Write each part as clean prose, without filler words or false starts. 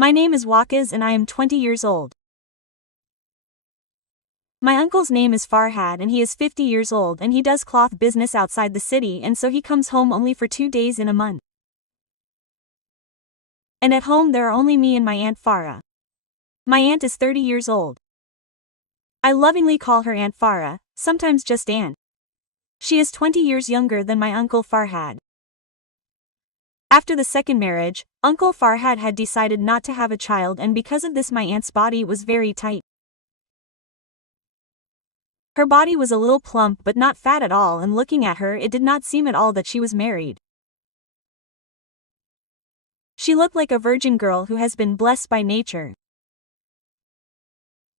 My name is Waqas and I am 20 years old. My uncle's name is Farhad and he is 50 years old and he does cloth business outside the city, and so he comes home only for 2 days in a month. And at home there are only me and my Aunt Farah. My aunt is 30 years old. I lovingly call her Aunt Farah, sometimes just Aunt. She is 20 years younger than my uncle Farhad. After the second marriage, Uncle Farhad had decided not to have a child, and because of this my aunt's body was very tight. Her body was a little plump but not fat at all, and looking at her it did not seem at all that she was married. She looked like a virgin girl who has been blessed by nature.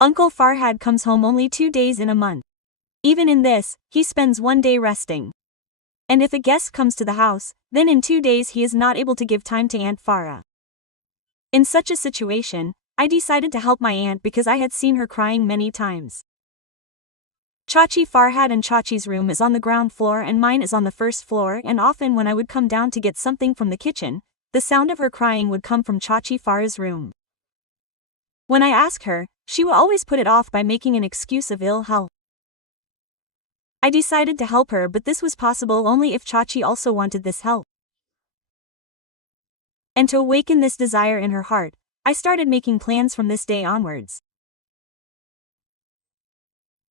Uncle Farhad comes home only 2 days in a month. Even in this, he spends 1 day resting. And if a guest comes to the house, then in 2 days he is not able to give time to Aunt Farah. In such a situation, I decided to help my aunt because I had seen her crying many times. Chachi Farhad and Chachi's room is on the ground floor and mine is on the first floor, and often when I would come down to get something from the kitchen, the sound of her crying would come from Chachi Farah's room. When I asked her, she would always put it off by making an excuse of ill health. I decided to help her, but this was possible only if Chachi also wanted this help. And to awaken this desire in her heart, I started making plans from this day onwards.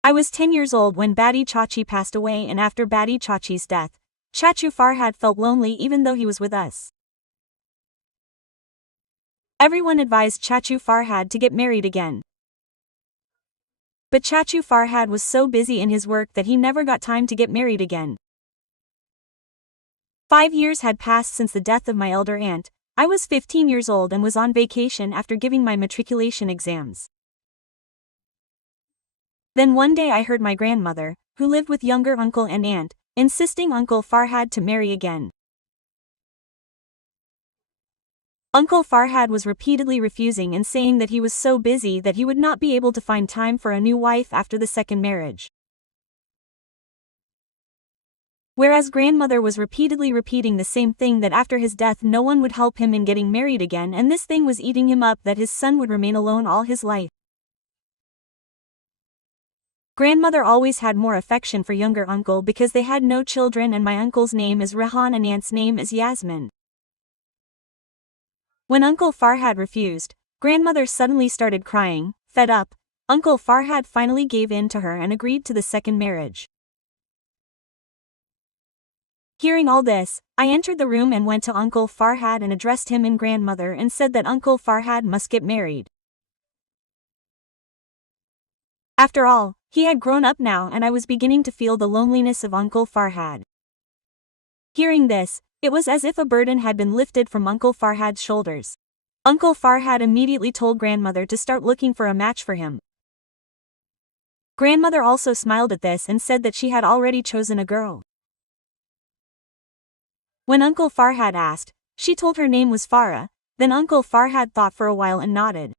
I was 10 years old when Badi Chachi passed away, and after Badi Chachi's death, Chachu Farhad felt lonely even though he was with us. Everyone advised Chachu Farhad to get married again. But Chachu Farhad was so busy in his work that he never got time to get married again. 5 years had passed since the death of my elder aunt. I was 15 years old and was on vacation after giving my matriculation exams. Then one day I heard my grandmother, who lived with younger uncle and aunt, insisting Uncle Farhad to marry again. Uncle Farhad was repeatedly refusing and saying that he was so busy that he would not be able to find time for a new wife after the second marriage. Whereas grandmother was repeatedly repeating the same thing, that after his death no one would help him in getting married again, and this thing was eating him up, that his son would remain alone all his life. Grandmother always had more affection for younger uncle because they had no children, and my uncle's name is Rehan and aunt's name is Yasmin. When Uncle Farhad refused, grandmother suddenly started crying. Fed up, Uncle Farhad finally gave in to her and agreed to the second marriage. Hearing all this, I entered the room and went to Uncle Farhad and addressed him in grandmother and said that Uncle Farhad must get married. After all, he had grown up now, and I was beginning to feel the loneliness of Uncle Farhad. Hearing this, it was as if a burden had been lifted from Uncle Farhad's shoulders. Uncle Farhad immediately told grandmother to start looking for a match for him. Grandmother also smiled at this and said that she had already chosen a girl. When Uncle Farhad asked, she told her name was Farah. Then Uncle Farhad thought for a while and nodded.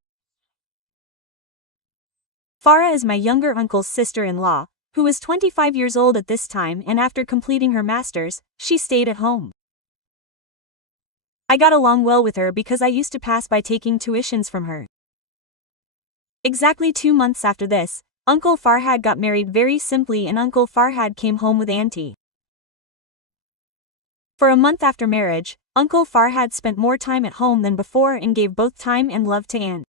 Farah is my younger uncle's sister-in-law, who is 25 years old at this time, and after completing her master's, she stayed at home. I got along well with her because I used to pass by taking tuitions from her. Exactly 2 months after this, Uncle Farhad got married very simply, and Uncle Farhad came home with auntie. For a month after marriage, Uncle Farhad spent more time at home than before and gave both time and love to aunt.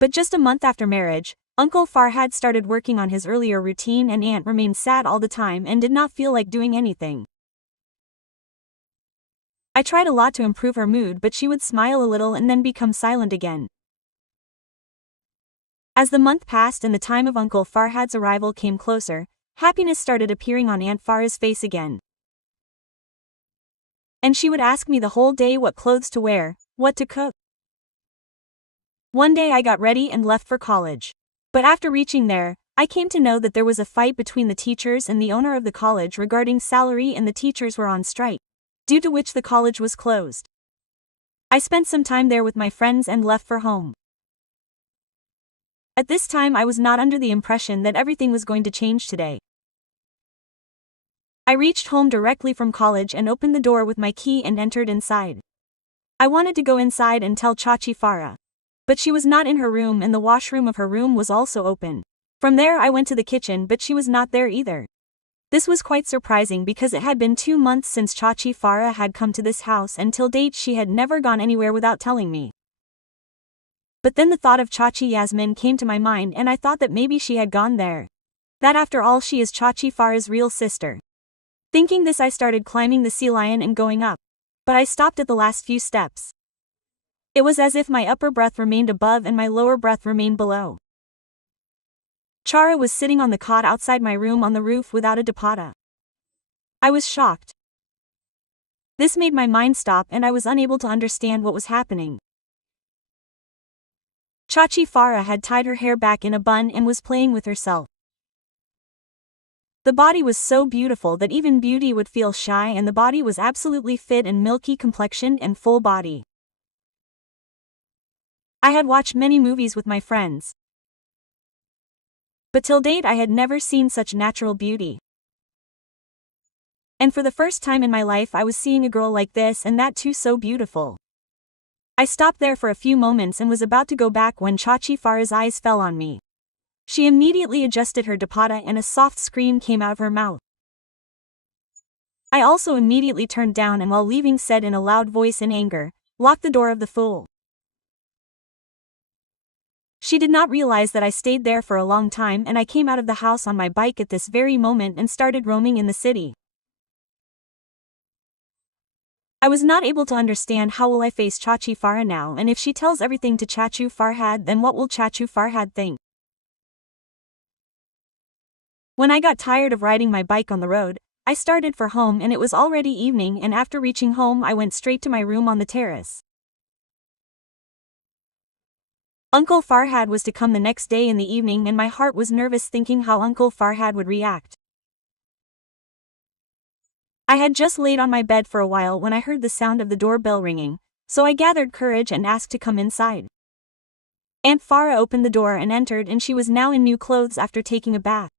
But just a month after marriage, Uncle Farhad started working on his earlier routine, and aunt remained sad all the time and did not feel like doing anything. I tried a lot to improve her mood, but she would smile a little and then become silent again. As the month passed and the time of Uncle Farhad's arrival came closer, happiness started appearing on Aunt Farah's face again. And she would ask me the whole day what clothes to wear, what to cook. One day I got ready and left for college. But after reaching there, I came to know that there was a fight between the teachers and the owner of the college regarding salary, and the teachers were on strike, due to which the college was closed. I spent some time there with my friends and left for home. At this time I was not under the impression that everything was going to change today. I reached home directly from college and opened the door with my key and entered inside. I wanted to go inside and tell Chachi Farah. But she was not in her room and the washroom of her room was also open. From there I went to the kitchen but she was not there either. This was quite surprising because it had been 2 months since Chachi Farah had come to this house and till date she had never gone anywhere without telling me. But then the thought of Chachi Yasmin came to my mind and I thought that maybe she had gone there. That after all she is Chachi Farah's real sister. Thinking this I started climbing the sea lion and going up. But I stopped at the last few steps. It was as if my upper breath remained above and my lower breath remained below. Chara was sitting on the cot outside my room on the roof without a dupatta. I was shocked. This made my mind stop and I was unable to understand what was happening. Chachi Farah had tied her hair back in a bun and was playing with herself. The body was so beautiful that even beauty would feel shy and the body was absolutely fit and milky complexioned and full body. I had watched many movies with my friends. But till date I had never seen such natural beauty. And for the first time in my life I was seeing a girl like this and that too so beautiful. I stopped there for a few moments and was about to go back when Chachi Farah's eyes fell on me. She immediately adjusted her dupatta and a soft scream came out of her mouth. I also immediately turned down and while leaving said in a loud voice in anger, "Lock the door of the fool." She did not realize that I stayed there for a long time and I came out of the house on my bike at this very moment and started roaming in the city. I was not able to understand how will I face Chachi Farah now and if she tells everything to Chachu Farhad then what will Chachu Farhad think? When I got tired of riding my bike on the road, I started for home and it was already evening and after reaching home I went straight to my room on the terrace. Uncle Farhad was to come the next day in the evening and my heart was nervous thinking how Uncle Farhad would react. I had just laid on my bed for a while when I heard the sound of the doorbell ringing, so I gathered courage and asked to come inside. Aunt Farah opened the door and entered and she was now in new clothes after taking a bath.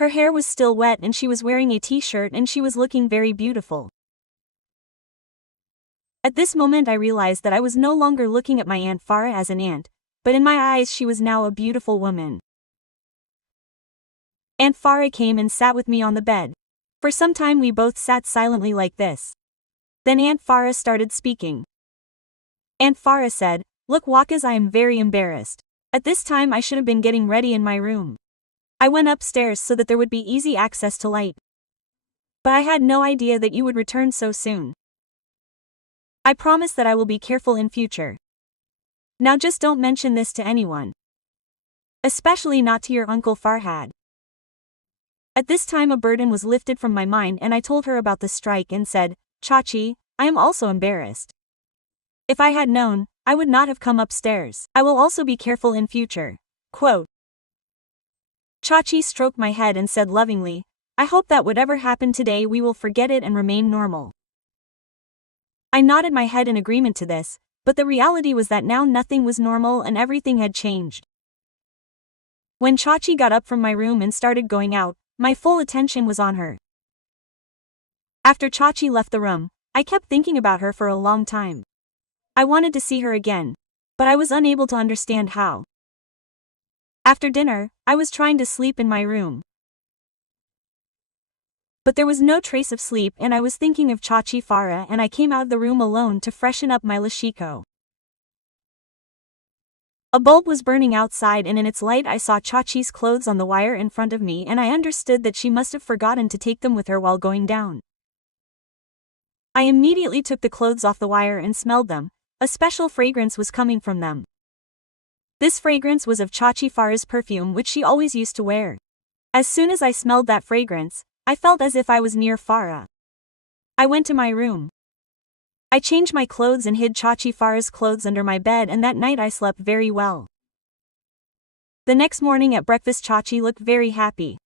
Her hair was still wet and she was wearing a t-shirt and she was looking very beautiful. At this moment I realized that I was no longer looking at my Aunt Farah as an aunt, but in my eyes she was now a beautiful woman. Aunt Farah came and sat with me on the bed. For some time we both sat silently like this. Then Aunt Farah started speaking. Aunt Farah said, "Look Waqas, I am very embarrassed. At this time I should have been getting ready in my room. I went upstairs so that there would be easy access to light. But I had no idea that you would return so soon. I promise that I will be careful in future. Now just don't mention this to anyone. Especially not to your Uncle Farhad." At this time a burden was lifted from my mind and I told her about the strike and said, "Chachi, I am also embarrassed. If I had known, I would not have come upstairs. I will also be careful in future." Quote. Chachi stroked my head and said lovingly, "I hope that whatever happened today we will forget it and remain normal." I nodded my head in agreement to this, but the reality was that now nothing was normal and everything had changed. When Chachi got up from my room and started going out, my full attention was on her. After Chachi left the room, I kept thinking about her for a long time. I wanted to see her again, but I was unable to understand how. After dinner, I was trying to sleep in my room. But there was no trace of sleep and I was thinking of Chachi Farah and I came out of the room alone to freshen up my lashiko. A bulb was burning outside and in its light I saw Chachi's clothes on the wire in front of me and I understood that she must have forgotten to take them with her while going down. I immediately took the clothes off the wire and smelled them. A special fragrance was coming from them. This fragrance was of Chachi Farah's perfume which she always used to wear. As soon as I smelled that fragrance, I felt as if I was near Farah. I went to my room. I changed my clothes and hid Chachi Farah's clothes under my bed and that night I slept very well. The next morning at breakfast Chachi looked very happy.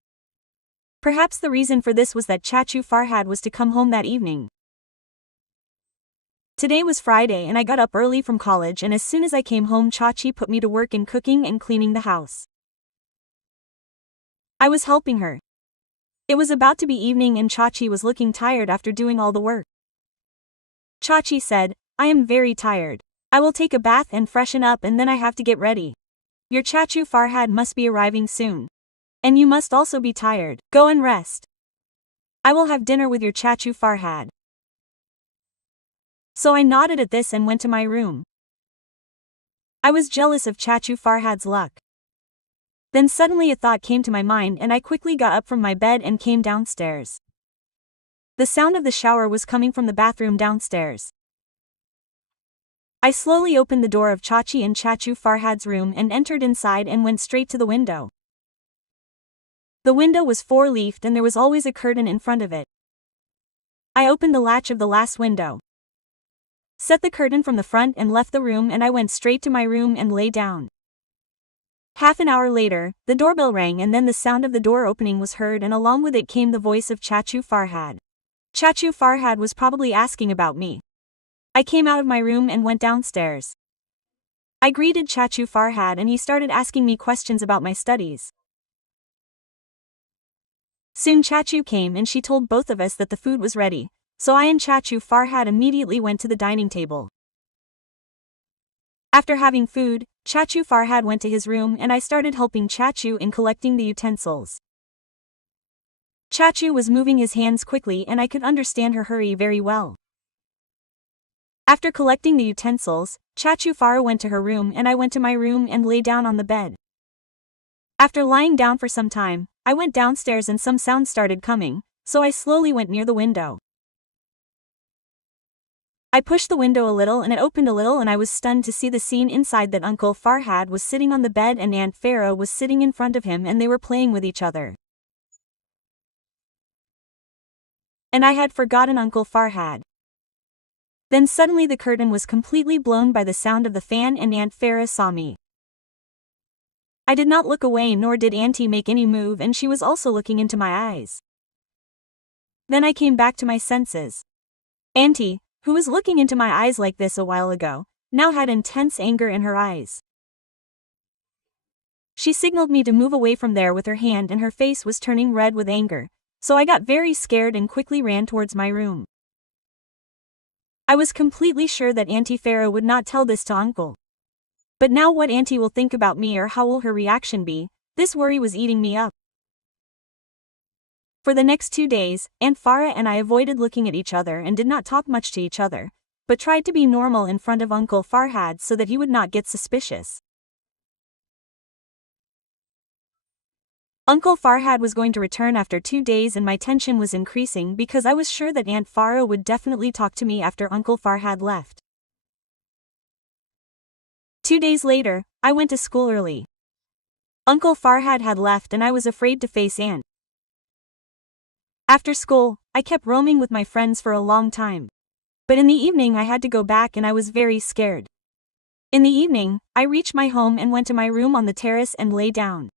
Perhaps the reason for this was that Chachu Farhad was to come home that evening. Today was Friday and I got up early from college and as soon as I came home Chachi put me to work in cooking and cleaning the house. I was helping her. It was about to be evening and Chachi was looking tired after doing all the work. Chachi said, I am very tired. I will take a bath and freshen up and then I have to get ready. Your Chachu Farhad must be arriving soon. And you must also be tired. Go and rest. I will have dinner with your Chachu Farhad. So I nodded at this and went to my room. I was jealous of Chachu Farhad's luck. Then suddenly a thought came to my mind and I quickly got up from my bed and came downstairs. The sound of the shower was coming from the bathroom downstairs. I slowly opened the door of Chachi and Chachu Farhad's room and entered inside and went straight to the window. The window was four-leafed and there was always a curtain in front of it. I opened the latch of the last window, set the curtain from the front and left the room, and I went straight to my room and lay down. Half an hour later, the doorbell rang and then the sound of the door opening was heard and along with it came the voice of Chachu Farhad. Chachu Farhad was probably asking about me. I came out of my room and went downstairs. I greeted Chachu Farhad and he started asking me questions about my studies. Soon Chachu came and she told both of us that the food was ready, so I and Chachu Farhad immediately went to the dining table. After having food, Chachu Farhad went to his room and I started helping Chachu in collecting the utensils. Chachu was moving his hands quickly and I could understand her hurry very well. After collecting the utensils, Chachu Farhad went to her room and I went to my room and lay down on the bed. After lying down for some time, I went downstairs and some sound started coming, so I slowly went near the window. I pushed the window a little and it opened a little and I was stunned to see the scene inside, that Uncle Farhad was sitting on the bed and Aunt Farah was sitting in front of him and they were playing with each other. And I had forgotten Uncle Farhad. Then suddenly the curtain was completely blown by the sound of the fan and Aunt Farah saw me. I did not look away nor did Auntie make any move and she was also looking into my eyes. Then I came back to my senses. Auntie, who was looking into my eyes like this a while ago, now had intense anger in her eyes. She signaled me to move away from there with her hand and her face was turning red with anger, so I got very scared and quickly ran towards my room. I was completely sure that Auntie Farah would not tell this to Uncle. But now what Auntie will think about me or how will her reaction be, this worry was eating me up. For the next 2 days, Aunt Farah and I avoided looking at each other and did not talk much to each other, but tried to be normal in front of Uncle Farhad so that he would not get suspicious. Uncle Farhad was going to return after 2 days and my tension was increasing because I was sure that Aunt Farah would definitely talk to me after Uncle Farhad left. 2 days later, I went to school early. Uncle Farhad had left and I was afraid to face Aunt. After school, I kept roaming with my friends for a long time. But in the evening I had to go back and I was very scared. In the evening, I reached my home and went to my room on the terrace and lay down.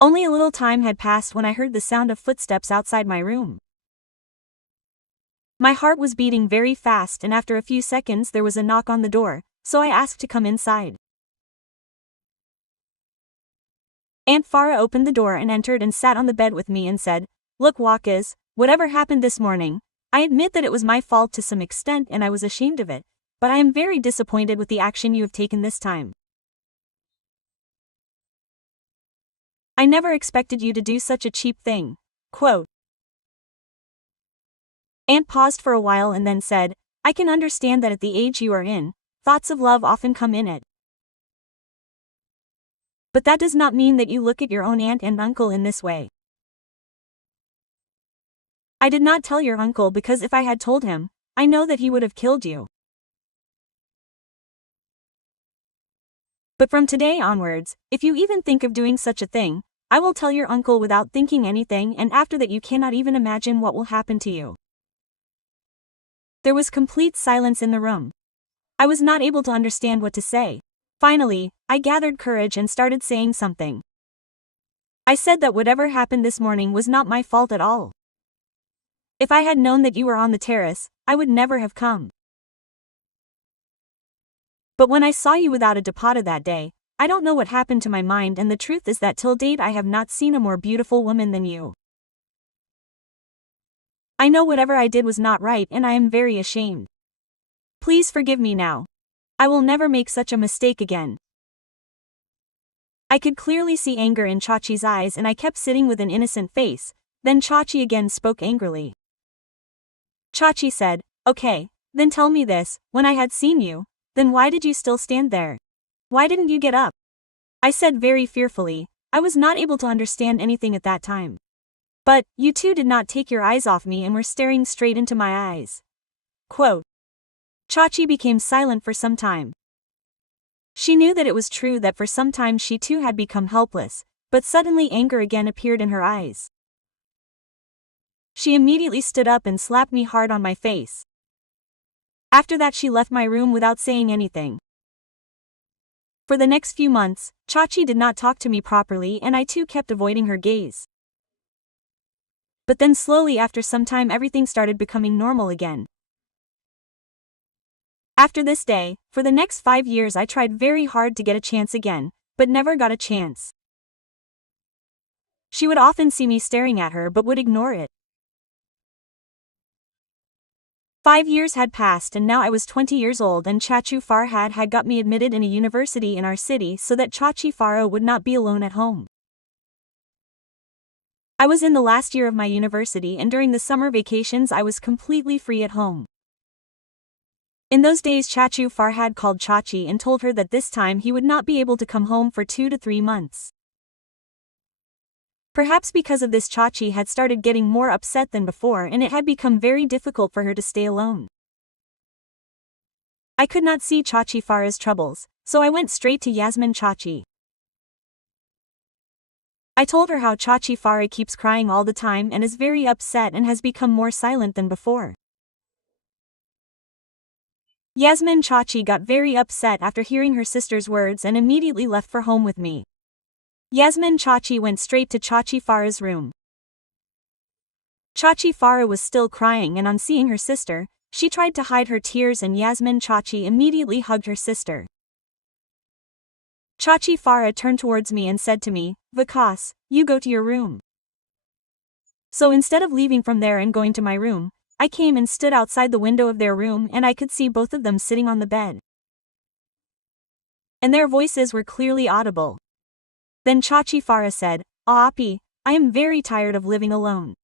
Only a little time had passed when I heard the sound of footsteps outside my room. My heart was beating very fast and after a few seconds there was a knock on the door, so I asked to come inside. Aunt Farah opened the door and entered and sat on the bed with me and said, "Look Waqas, whatever happened this morning, I admit that it was my fault to some extent and I was ashamed of it, but I am very disappointed with the action you have taken this time. I never expected you to do such a cheap thing." Quote. Aunt paused for a while and then said, "I can understand that at the age you are in, thoughts of love often come in it. But that does not mean that you look at your own aunt and uncle in this way. I did not tell your uncle because if I had told him, I know that he would have killed you. But from today onwards, if you even think of doing such a thing, I will tell your uncle without thinking anything and after that you cannot even imagine what will happen to you." There was complete silence in the room. I was not able to understand what to say. Finally, I gathered courage and started saying something. I said that whatever happened this morning was not my fault at all. If I had known that you were on the terrace, I would never have come. But when I saw you without a dupatta that day, I don't know what happened to my mind and the truth is that till date I have not seen a more beautiful woman than you. I know whatever I did was not right and I am very ashamed. Please forgive me now. I will never make such a mistake again. I could clearly see anger in Chachi's eyes and I kept sitting with an innocent face. Then Chachi again spoke angrily. Chachi said, "Okay, then tell me this, when I had seen you, then why did you still stand there? Why didn't you get up?" I said very fearfully. I was not able to understand anything at that time. "But, you two did not take your eyes off me and were staring straight into my eyes." Quote. Chachi became silent for some time. She knew that it was true that for some time she too had become helpless, but suddenly anger again appeared in her eyes. She immediately stood up and slapped me hard on my face. After that she left my room without saying anything. For the next few months, Chachi did not talk to me properly and I too kept avoiding her gaze. But then slowly after some time everything started becoming normal again. After this day, for the next 5 years I tried very hard to get a chance again, but never got a chance. She would often see me staring at her but would ignore it. 5 years had passed and now I was 20 years old and Chachu Farhad had got me admitted in a university in our city so that Chachi Farah would not be alone at home. I was in the last year of my university and during the summer vacations I was completely free at home. In those days Chachu Farhad called Chachi and told her that this time he would not be able to come home for 2 to 3 months. Perhaps because of this Chachi had started getting more upset than before and it had become very difficult for her to stay alone. I could not see Chachi Farah's troubles, so I went straight to Yasmin Chachi. I told her how Chachi Farah keeps crying all the time and is very upset and has become more silent than before. Yasmin Chachi got very upset after hearing her sister's words and immediately left for home with me. Yasmin Chachi went straight to Chachi Farah's room. Chachi Farah was still crying and on seeing her sister, she tried to hide her tears and Yasmin Chachi immediately hugged her sister. Chachi Farah turned towards me and said to me, "Vikas, you go to your room." So instead of leaving from there and going to my room, I came and stood outside the window of their room and I could see both of them sitting on the bed. And their voices were clearly audible. Then Chachi Farah said, "Aapi, I am very tired of living alone.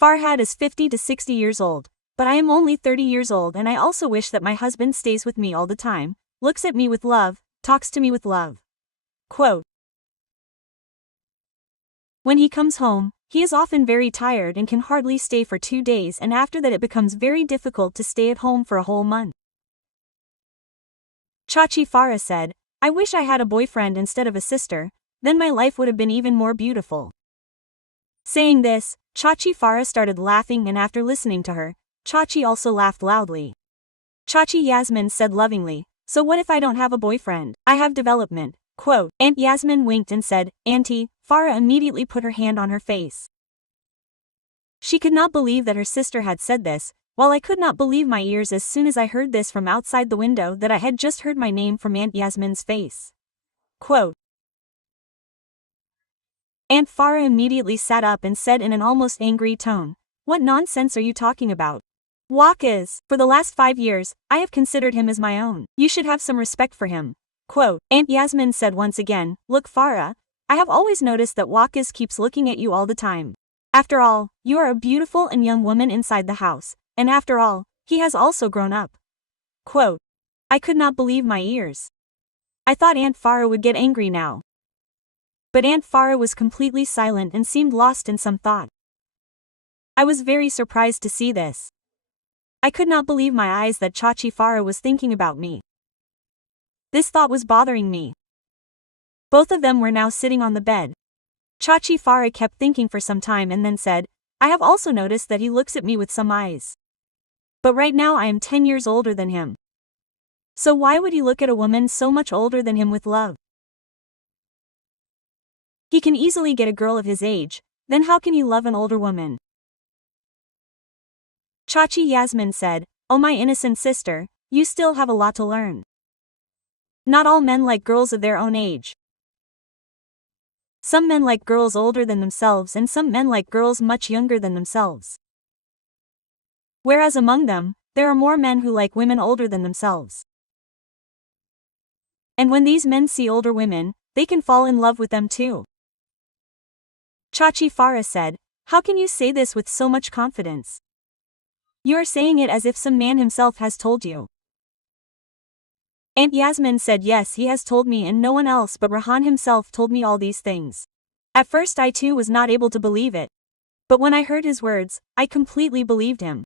Farhad is 50 to 60 years old, but I am only 30 years old and I also wish that my husband stays with me all the time, looks at me with love, talks to me with love." Quote. When he comes home, he is often very tired and can hardly stay for 2 days and after that it becomes very difficult to stay at home for a whole month. Chachi Farah said, "I wish I had a boyfriend instead of a sister, then my life would have been even more beautiful." Saying this, Chachi Farah started laughing and after listening to her, Chachi also laughed loudly. Chachi Yasmin said lovingly, "So what if I don't have a boyfriend? I have development." Quote. Aunt Yasmin winked and said, "Auntie." Farah immediately put her hand on her face. She could not believe that her sister had said this, while I could not believe my ears as soon as I heard this from outside the window that I had just heard my name from Aunt Yasmin's face. Quote. Aunt Farah immediately sat up and said in an almost angry tone, "What nonsense are you talking about? Wakas, for the last 5 years, I have considered him as my own. You should have some respect for him." Quote. Aunt Yasmin said once again, "Look Farah, I have always noticed that Wakas keeps looking at you all the time. After all, you are a beautiful and young woman inside the house, and after all, he has also grown up." Quote. I could not believe my ears. I thought Aunt Farah would get angry now. But Aunt Farah was completely silent and seemed lost in some thought. I was very surprised to see this. I could not believe my eyes that Chachi Farah was thinking about me. This thought was bothering me. Both of them were now sitting on the bed. Chachi Farah kept thinking for some time and then said, "I have also noticed that he looks at me with some eyes. But right now I am 10 years older than him. So why would he look at a woman so much older than him with love? He can easily get a girl of his age, then how can he love an older woman?" Chachi Yasmin said, "Oh my innocent sister, you still have a lot to learn. Not all men like girls of their own age. Some men like girls older than themselves and some men like girls much younger than themselves. Whereas among them, There are more men who like women older than themselves. And when these men see older women, they can fall in love with them too. Chachi Farah said, "How can you say this with so much confidence? You are saying it as if some man himself has told you." Aunt Yasmin said, "Yes, he has told me, and no one else but Rahan himself told me all these things. At first I too was not able to believe it. But when I heard his words, I completely believed him.